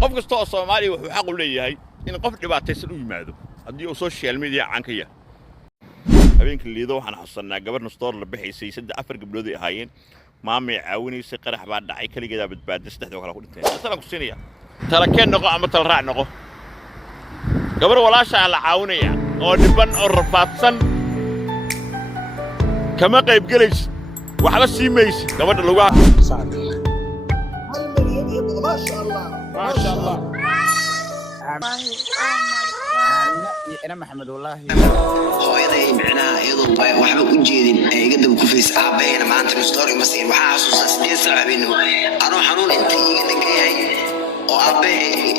qof kasta oo Soomaali wuxuu xaq u leeyahay in qof dhibaataysan u yimaado haddii uu social media caanka yahay habeenkii liido waxaan xasuusanaa gabar nastoor la bixisay 3 gabdhood ay ahaayeen maamay caawinaysay qarax baa dhacay kaligeeda badbaaday saddexdoo kala ku dhinteen asala ku siinaya talakeen noqo ama tal raac noqo gabar walaasha la caawinaya oo dhiban oo rafaadsan kama qayb galayso waxba siimaysi gabadha lagu ما شاء الله ما شاء الله أنا محمد والله hooyaday micnaha iyadoo waxba u jeedin ay iga dab ku fiis aabeena maanta story ma siin waxa xasuusan 8 saac habeenimo anoo xanuun inta iga dhigay oo aabe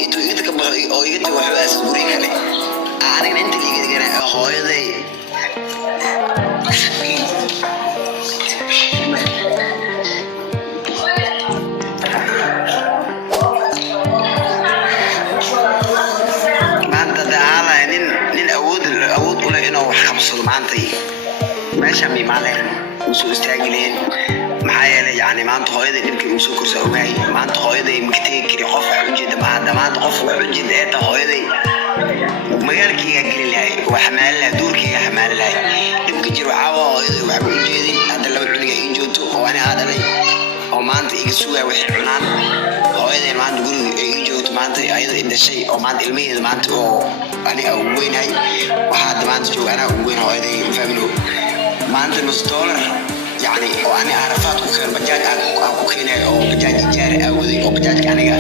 intuu iga ka baxay oo iga dab waxba as guri kale aniga inta iga dhigay hooyaday maantay meesha mi maaleen soo istaagileen maxaa yeelay yani maanta hooyaday dhibkii uu soo korsa ogaay maanta hooyaday magtay kiri qof u jeeda maanta qof u jeeda ee ta hooyaday magaalkiiga gali lahay wax xamaalaha duurkiiga xamaalaha dhibka jiro caawa hooyaday wax u jeedin hadda laba cuniga in joogto oo ani hadalay oo maanta iga sugaa wixii cunaan hooyaday maanta guriga ay joogto maanta ayada indhashay oo maanta ilmaheeda maanta oo aniga ugu weynahay waxaa maanta jooga anaa ugu weyn hooyaday family maanta nus dollar يعني وأنا عرفت وكان بجاج أو كيناي أو بجاج جاري أو ذي أو بجاج كانيا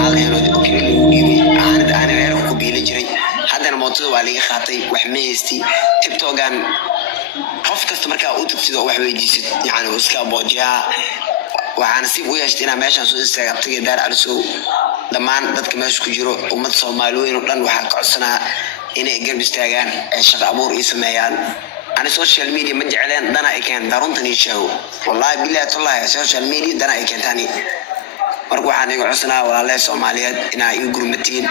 على هنا أوكي وجيبي أنا غير كوبيل جري هذا أنا موتو عليه خاطي وحميستي تبتو كان قف كاستمر كأوت بسيطة وحوي جيسد يعني وسكا بوجها وأنا سيب وياشتينا ماشان سو استغابتي دار على سو دمان دتك ماشي كجرو ومد Soomaaliyeed oo dhan waxa codsana inay garb istaagaan shaqo abuur iyo sameeyaan أنا social media ما جعلان دنا إكان دارونتني شهو والله بالله والله social media دنا إكان تاني مرقو حاني عصنا والله Soomaaliyeed إنا يقول متين